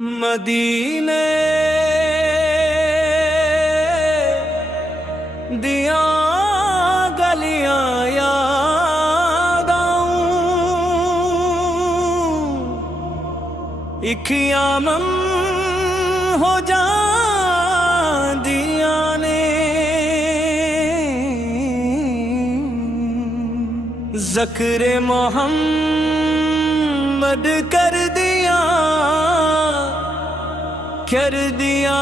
मदीने दिया गलियां याद आऊं, इक यामम हो जांदियां ने। ज़िक्र मोहम्मद कर दिया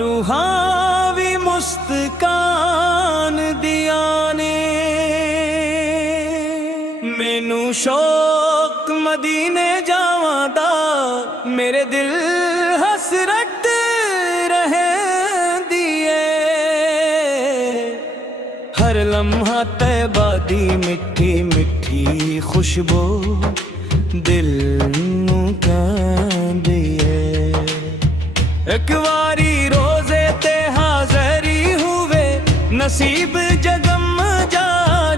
रूहावी मुस्कान दिया ने। मैनू शौक मदीने जावां दा, मेरे दिल हसरत रहंदी है। हर लम्हा तैबा दी मिठी मिठी खुशबू दिल नू कहंदी है। एक वारी रोजे ते हाज़री हुए, नसीब जगम जा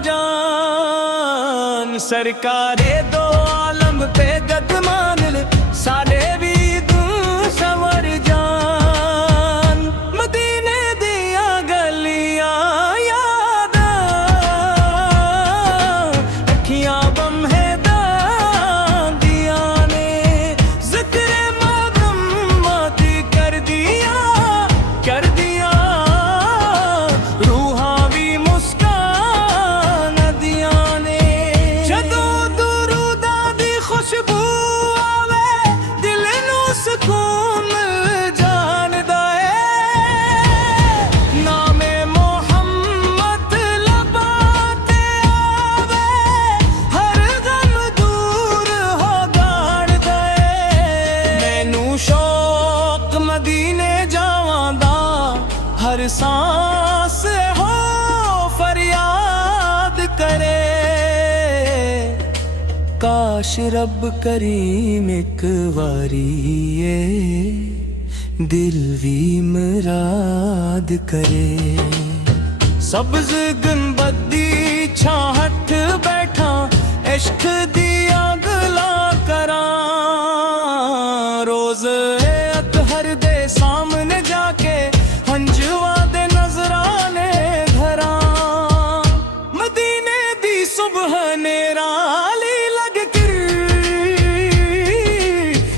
जान। सरकारे दो आलम पे गदमान साडे भी तू संवर जान। मदीने दिया गलियां याद अखियां बम है हर सांस हो फरियाद करे। काश रब करीम एक वारी ये दिल भी मुराद करे। सब्ज गुंबदी छाहट बैठा इश्क दी अगला करा। रोज अतहर दे सामने जाके हंजुआ दे नजराने धरा। मदीने दी सुबह नेराली लग कर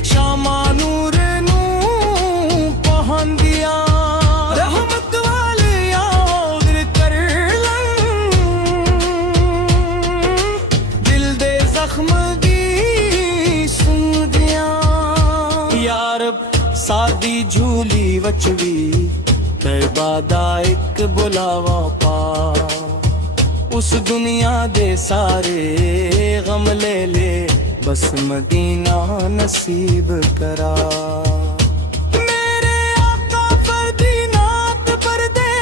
शामा नूर नू पहन दिया। रहमत वालिया उधर कर लन दिल दे जख्म दी सुन दिया। यार सादी झूली वचवी तैबा दा एक बुलावा पा। उस दुनिया दे सारे गम ले ले, बस मदीना नसीब करा। मेरे आका पर दीनात पर दे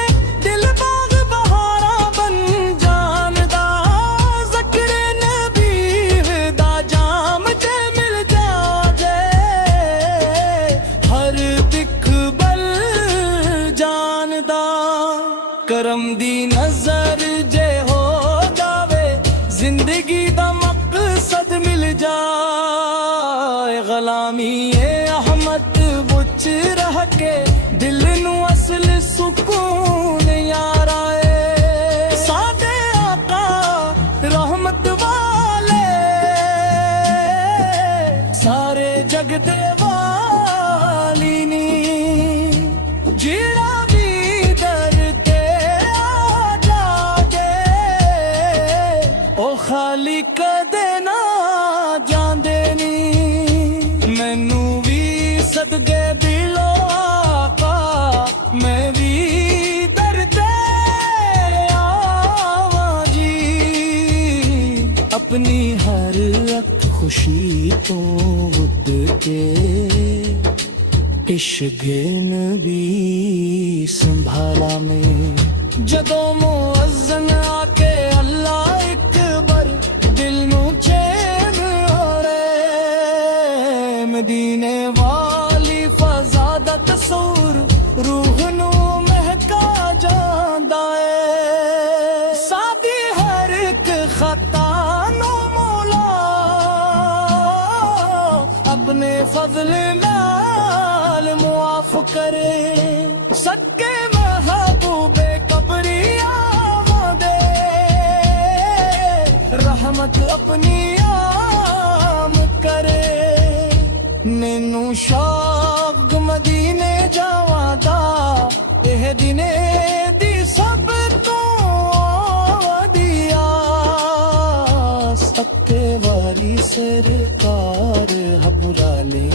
दिल बाग बहारा बन जानदा। ज़िक्र नबी दा जाम च मिल जाजे, हर दिख बल जानदा। करम दी नजर जे हो जावे, जिंदगी दा मकसद मिल जाए। गुलामी ए अहमद बुच रह के दिल नू असल सुकून यार आए। सादे आका रहमत वाले सारे जग दे वाली नी। जीरा खाली कदे ना जांदे नी। मैनू भी सदके दिलो आका, मैं भी दर ते आवां जी। अपनी हर अख खुशी तो उद के इश्क़ भी संभाला मैं। जदों मुअज़्ज़न आके अल्लाह एक बार दिल नू चैन होरे। मदीने वाली फ़ज़ा दा तस्सूर रूह नू महका जांदा है। सादी हर एक खता नू मौला अपने फज़ल में माफ करे सदके महबूबे कबरिया दे रहमत अपनी आम करे मैनू शौक मदीने जावां दा एह दिने दी सब तो वधिया सत्ते वारी सरकार बुला ले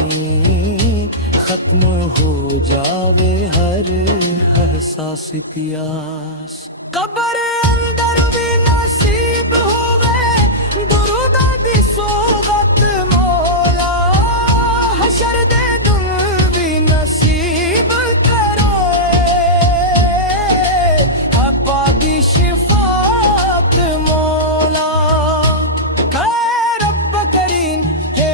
खत्म हो जावे हर एहसास प्यास कब्र अंदर भी नसीब होवे दुरूद दी सोगत मौला हशर दे दुन भी नसीब करो आपा दी शिफात मौला खैर रब करीम हे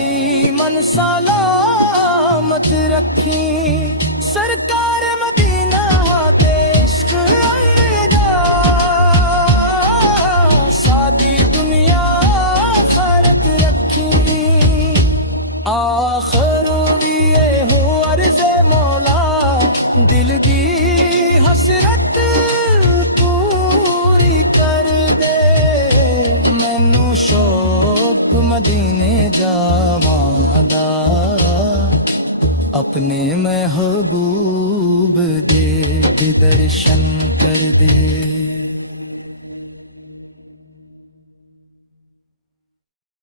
ईमान सलामत रखी सरकार मदीना देश अल्लाह सादी दुनिया फरक रखी आखिर भी ये हो अर्ज़े मौला दिल दी हसरत पूरी कर दे मैनू शौक मदीने जावां दा अपने महबूब दे दर्शन कर दे।